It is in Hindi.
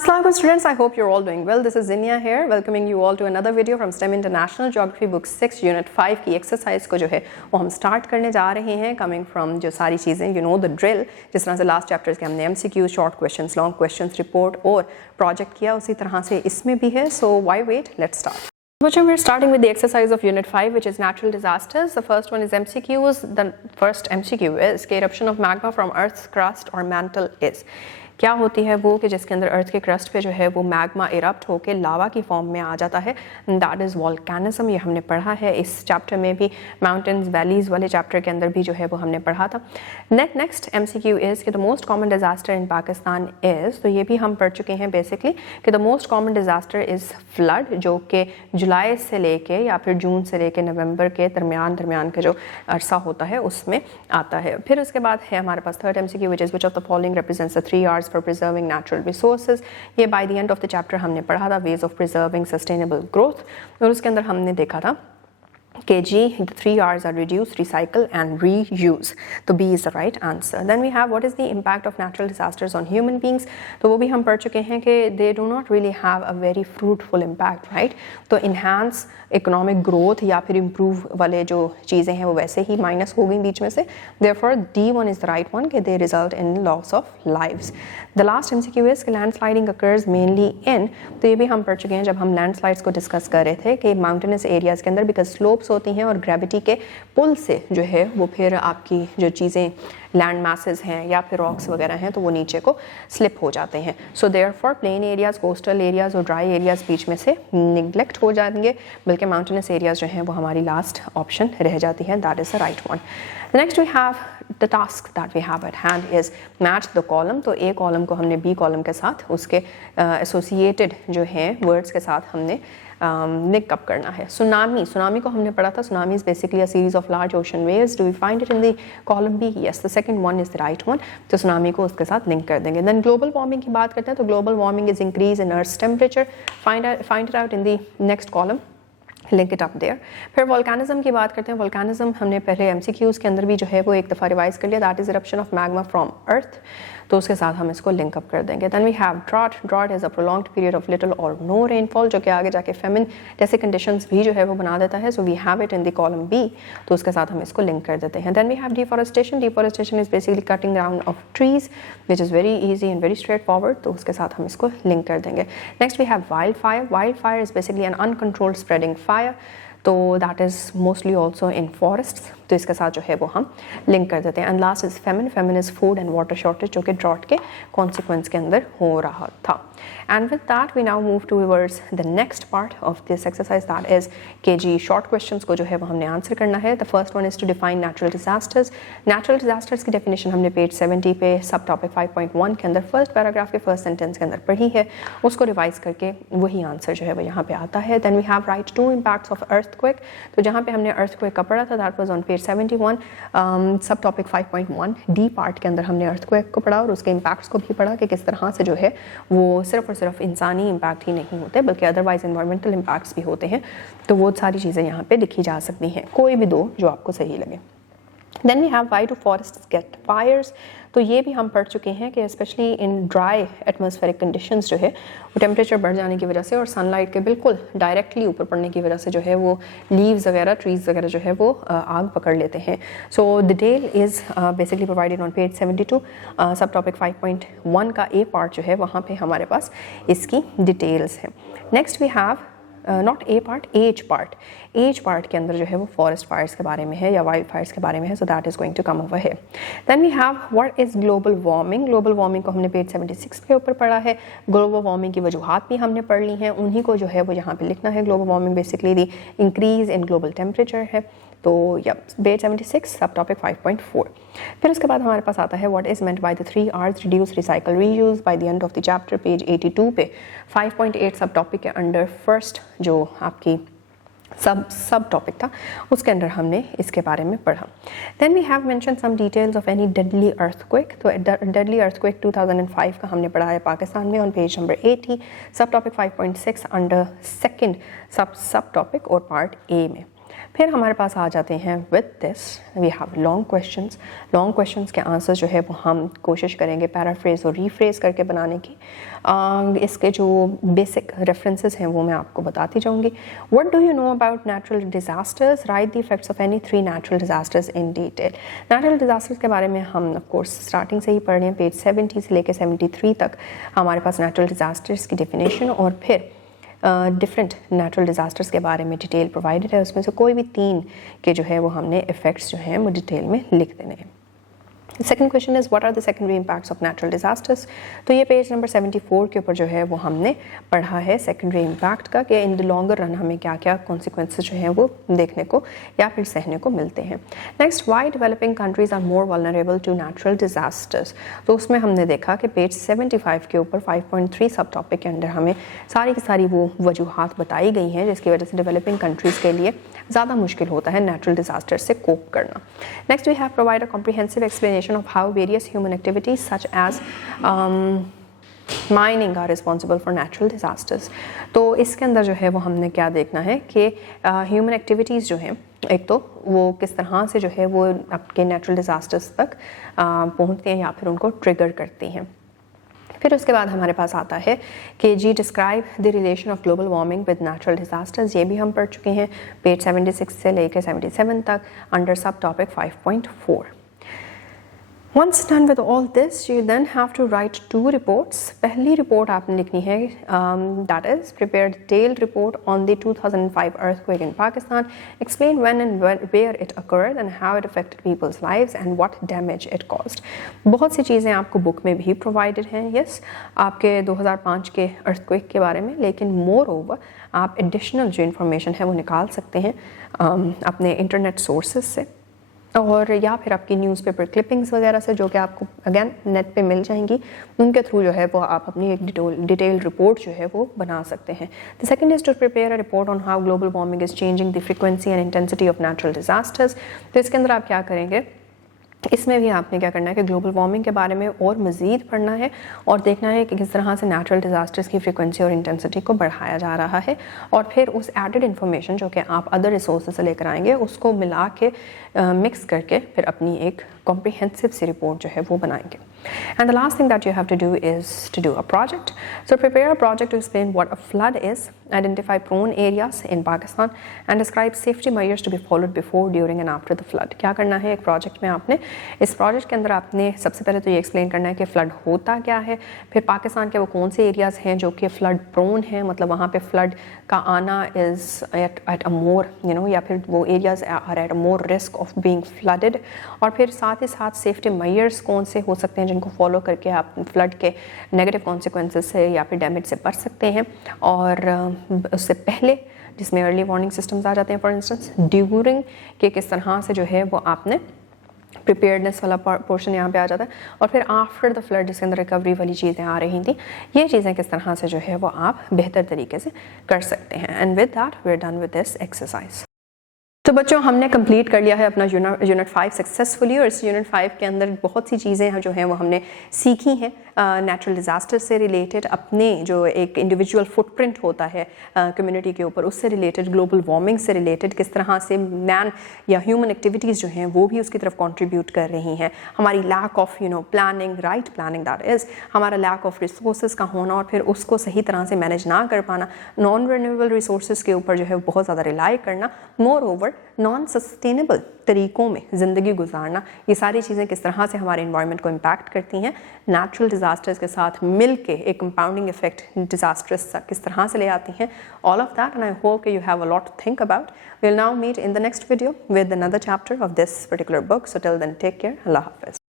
Assalamualaikum students, I hope you're all doing well. This is Zinia here, welcoming you all to another video from STEM International Geography Book 6 Unit 5 की एक्सरसाइज को जो है वो हम स्टार्ट करने जा रहे हैं कमिंग फ्रॉम जो सारी चीज़ें यू नो द ड्रिल। जिस तरह से लास्ट चैप्टर्स के हमने MCQ, short questions, long questions, report और प्रोजेक्ट किया, उसी तरह से इसमें भी है। So why wait, let's start. We're starting with the exercise of Unit 5, which is natural disasters. The first one is MCQs. The first MCQ is the eruption of magma from Earth's crust or mantle is. क्या होती है वो कि जिसके अंदर अर्थ के क्रस्ट पे जो है वो मैग्मा इरप्ट होकर लावा की फॉर्म में आ जाता है, दैट इज़ वॉल्केनिज्म। ये हमने पढ़ा है इस चैप्टर में भी, माउंटेन्स वैलीज़ वाले चैप्टर के अंदर भी जो है वो हमने पढ़ा था। नेक्स्ट MCQ इज़ कि the most common disaster in Pakistan is, तो ये भी हम पढ़ चुके हैं बेसिकली कि the most common disaster is flood, जो कि जुलाई से लेके या फिर जून से लेके नवंबर के दरमियान का जो अरसा होता है उसमें आता है। फिर उसके बाद है हमारे पास third MCQ, which is which of the following represents the 3 R's for preserving natural resources। ये by the end of the chapter हमने पढ़ा था ways of preserving sustainable growth, और उसके अंदर हमने देखा था कि G, the 3 R's are reduce, recycle and reuse, तो B is the right answer। Then we have what is the impact of natural disasters on human beings, तो वो भी हम पढ़ चुके हैं कि they do not really have a very fruitful impact, right? तो enhance economic growth या फिर improve वाले जो चीज़ें हैं वो वैसे ही माइनस हो गई बीच में से, therefore D1 is the right one कि they result in loss of lives। The last MCQ is कि landsliding occurs mainly in, तो ये भी हम पढ़ चुके हैं जब हम landslides को डिस्कस कर रहे थे कि mountainous areas के अंदर because slopes होती हैं और ग्रेविटी के पुल से जो है वो फिर आपकी जो चीज़ें लैंड मैसेस हैं या फिर रॉक्स वगैरह हैं तो वो नीचे को स्लिप हो जाते हैं। So therefore plain areas, coastal areas और ड्राई एरियाज बीच में से निगलेक्ट हो जाएंगे, बल्कि माउंटेनस एरियाज जो हैं वो हमारी लास्ट ऑप्शन रह जाती है, that is the right one. Next we have the task that we have at hand is match the column. तो ए कॉलम को हमने बी कॉलम के साथ उसके एसोसिएटेड जो हैं वर्ड्स के साथ हमने लिंक अप करना है। सुनामी को हमने पढ़ा था, tsunami is basically a series of large ocean waves. Do we find it in the column B? Yes, the second one is the right one. तो सुनामी को उसके साथ लिंक कर देंगे। देन ग्लोबल वार्मिंग की बात करते हैं तो global warming is increase in earth temperature, find it out in the next column, link it up there. फिर वोल्केनिज्म की बात करते हैं। वोल्केनिज्म हमने पहले MCQs के अंदर भी जो है वो एक दफ़ा रिवाइज कर लिया, that is eruption of magma from earth, तो उसके साथ हम इसको लिंक अप कर देंगे। Then we have drought. Drought is a prolonged period of little और नो रेनफॉल, जो कि आगे जाके फेमिन जैसे कंडीशंस भी जो है वो बना देता है। So we have it in the column B, तो उसके साथ हम इसको लिंक कर देते हैं। Then we have deforestation. Deforestation is basically cutting down of trees, which is very easy and very straight forward, तो उसके साथ हम इसको लिंक कर देंगे। Next we have wild fire. Wild fire is basically an uncontrolled spreading fire, तो that is mostly also in forest, तो इसके साथ जो है वो हम लिंक कर देते हैं। And last is famine. Famine is food and water shortage, जो कि ड्रॉट के कॉन्सिक्वेंस के अंदर हो रहा था। And with that we now move towards the next part of this exercise, that is के जी शॉर्ट क्वेश्चंस को जो है वो हमने आंसर करना है। The first one is to define natural disasters. Natural disasters की डेफिनेशन हमने पेज 70 पे सब टॉपिक 5.1 के अंदर फर्स्ट पैराग्राफ के फर्स्ट सेंटेंस के अंदर पढ़ी है, उसको रिवाइज करके वही आंसर जो है वो यहाँ पे आता है। Then we have write 2 impacts of earthquake, तो जहाँ पे हमने अर्थक्वेक का पढ़ा था दैट वाज ऑन पेज 71, सब टॉपिक 5.1 डी पार्ट के अंदर हमने अर्थक्वेक को पढ़ा और उसके इम्पैक्ट्स को भी पढ़ा कि किस तरह से जो है वो सिर्फ और सिर्फ इंसानी इम्पैक्ट ही नहीं होते बल्कि अदरवाइज इन्वायरमेंटल इम्पैक्ट्स भी होते हैं, तो वो सारी चीज़ें यहाँ पे लिखी जा सकती हैं, कोई भी दो जो आपको सही लगे। Then we have why do forests get fires, तो ये भी हम पढ़ चुके हैं कि specially in dry atmospheric conditions जो है वो टेम्परेचर बढ़ जाने की वजह से और सनलाइट के बिल्कुल डायरेक्टली ऊपर पड़ने की वजह से जो है वो लीव्स वगैरह, ट्रीज वगैरह जो है वो आग पकड़ लेते हैं। सो detail is basically provided on page 72, सब टॉपिक 5.1 का ए पार्ट जो है वहाँ पे हमारे पास इसकी डिटेल्स है। Next we have not A part, A part. A part के अंदर जो है वो फॉरेस्ट फायर्स के बारे में है या वाइल्ड फायर्स के बारे में है, so that is going to come over here. Then we have what is global warming. Global warming को हमने पेज 76 के ऊपर पढ़ा है। ग्लोबल वार्मिंग की वजूहात भी हमने पढ़ ली हैं, उन्हीं को जो है वो यहाँ पे लिखना है। Global warming basically the increase in global temperature है, तो या पेज 76 सब टॉपिक 5.4। फिर उसके बाद हमारे पास आता है what is meant by the 3 R's, reduce, recycle, reuse. By the end of the chapter page 82 पे 5.8 सब टॉपिक के अंडर फर्स्ट जो आपकी सब टॉपिक था उसके अंदर हमने इसके बारे में पढ़ा। Then we have mention some details of any deadly earthquake, तो डेडली अर्थक्वेक 2005 का हमने पढ़ा है पाकिस्तान में on page number 80, sub topic 5.6 under second sub topic और पार्ट ए में। फिर हमारे पास आ जाते हैं with this we have long questions के आंसर जो है वो हम कोशिश करेंगे पैराफ्रेज और रीफ्रेज करके बनाने की। इसके जो बेसिक रेफरेंसेस हैं वो मैं आपको बताती जाऊंगी। What do you know about natural disasters, right the effects of any 3 natural disasters in detail. Natural disasters के बारे में हम ऑफ कोर्स स्टार्टिंग से ही पढ़ रहे हैं, पेज 70 से लेकर 73 तक हमारे पास नेचुरल डिजास्टर्स की डेफिनेशन और फिर डिफरेंट नेचुरल डिज़ास्टर्स के बारे में डिटेल प्रोवाइडेड है। उसमें से कोई भी 3 के जो है वो हमने इफ़ेक्ट्स जो हैं वो डिटेल में लिख देने हैं। Second question is what are the secondary impacts of natural disasters. तो ये पेज नंबर 74 के ऊपर जो है वो हमने पढ़ा है सेकेंडरी इम्पैक्ट का कि इन द लॉन्गर रन हमें क्या क्या कॉन्सिक्वेंसेस जो हैं वो देखने को या फिर सहने को मिलते हैं। Next, why developing countries are more vulnerable to natural disasters. तो उसमें हमने देखा कि पेज 75 के ऊपर 5.3 सब टॉपिक के अंदर हमें सारी की सारी वो वजूहात बताई गई हैं जिसकी वजह से डेवलपिंग कंट्रीज़ के लिए ज़्यादा मुश्किल होता है नेचुरल डिजास्टर से कोप करना। Next, we have provide a comprehensive explanation of how various human activities such as mining are responsible for natural disasters। तो इसके अंदर जो है वो हमने क्या देखना है कि ह्यूमन एक्टिविटीज़ जो हैं एक तो वो किस तरह से जो है वो आपके नेचुरल डिजास्टर्स तक पहुंचती हैं या फिर उनको ट्रिगर करती हैं। फिर उसके बाद हमारे पास आता है कि जी describe the relation of global warming with natural disasters. ये भी हम पढ़ चुके हैं पेज 76 से लेकर 77 तक under sub topic 5.4। Once done with all this, you then have to write 2 reports. पहली रिपोर्ट आपने लिखनी है that is prepare detailed report on the 2005 earthquake in Pakistan. Explain when and where it occurred and how it affected people's lives and what damage it caused. बहुत सी चीज़ें आपको बुक में भी प्रोवाइडेड हैं yes आपके 2005 के earthquake के बारे में, लेकिन मोर ओवर आप एडिशनल जो इन्फॉर्मेशन है वो निकाल सकते हैं अपने इंटरनेट सोर्सेज से और या फिर आपकी न्यूज़पेपर क्लिपिंग्स वगैरह से जो कि आपको अगेन नेट पे मिल जाएंगी, उनके थ्रू जो है वो आप अपनी एक डिटेल रिपोर्ट जो है वो बना सकते हैं। The second is to prepare a report on how global warming is changing the frequency and intensity of natural disasters. तो इसके अंदर आप क्या करेंगे, इसमें भी आपने क्या करना है कि ग्लोबल वार्मिंग के बारे में और मज़ीद पढ़ना है और देखना है कि किस तरह से नेचुरल डिजास्टर्स की फ्रीक्वेंसी और इंटेंसिटी को बढ़ाया जा रहा है और फिर उस एडेड इन्फॉर्मेशन जो कि आप अदर रिसोर्सेज से लेकर आएंगे उसको मिला के मिक्स करके फिर अपनी एक comprehensive सी रिपोर्ट जो है वो बनाएंगे। And the last thing that you have to do is to do a project. So prepare a project to explain what a flood is, identify prone areas in Pakistan and describe safety measures to be followed before, during and after the flood. क्या करना है एक प्रोजेक्ट में आपने, इस प्रोजेक्ट के अंदर आपने सबसे पहले तो ये एक्सप्लेन करना है कि फ्लड होता क्या है, फिर पाकिस्तान के वो कौन से एरियाज हैं जो कि फ्लड प्रोन है, मतलब वहाँ पे फ्लड का आना इज़ एट अ मोर या फिर वो areas are at a more risk of being flooded, और फिर साथ ही साथ सेफ्टी मेजर्स कौन से हो सकते हैं जिनको फॉलो करके आप फ्लड के नेगेटिव कॉन्सिक्वेंसेस से या फिर डैमेज से बच सकते हैं, और उससे पहले जिसमें अर्ली वार्निंग सिस्टम्स आ जाते हैं, फॉर इंस्टेंस ड्यूरिंग के किस तरह से जो है वो आपने प्रिपेयर्डनेस वाला पोर्शन यहाँ पे आ जाता है, और फिर आफ्टर द फ्लड जिसके अंदर रिकवरी वाली चीज़ें आ रही थी, ये चीज़ें किस तरह से जो है वो आप बेहतर तरीके से कर सकते हैं। And with that we are done with this exercise. तो बच्चों हमने कंप्लीट कर लिया है अपना यूनिट 5 सक्सेसफुली, और इस यूनिट 5 के अंदर बहुत सी चीज़ें जो हैं वो हमने सीखी हैं नेचुरल डिज़ास्टर से रिलेटेड, अपने जो एक इंडिविजुअल फुटप्रिंट होता है कम्युनिटी के ऊपर उससे रिलेटेड, ग्लोबल वार्मिंग से रिलेटेड, किस तरह से मैन या ह्यूमन एक्टिविटीज़ जो हैं वो भी उसकी तरफ कंट्रीब्यूट कर रही हैं, हमारी lack of planning, right planning that is, हमारा लैक ऑफ रिसोर्सेज का होना और फिर उसको सही तरह से मैनेज ना कर पाना, नॉन रिन्यूएबल रिसोर्सेज के ऊपर जो है बहुत ज़्यादा रिलाई करना, मोर ओवर नॉन सस्टेनेबल तरीक़ों में ज़िंदगी गुजारना, ये सारी चीज़ें किस तरह से हमारे इन्वायरमेंट को इम्पैक्ट करती हैं, नेचुरल डिज़ास्टर्स के साथ मिल के एक कंपाउंडिंग इफेक्ट डिज़ास्टर्स किस तरह से ले आती हैं, all of that, and I hope you have a lot to think about. We will now meet in the next video with another chapter of this particular book, so till then take care, अल्लाह हाफ़िज़।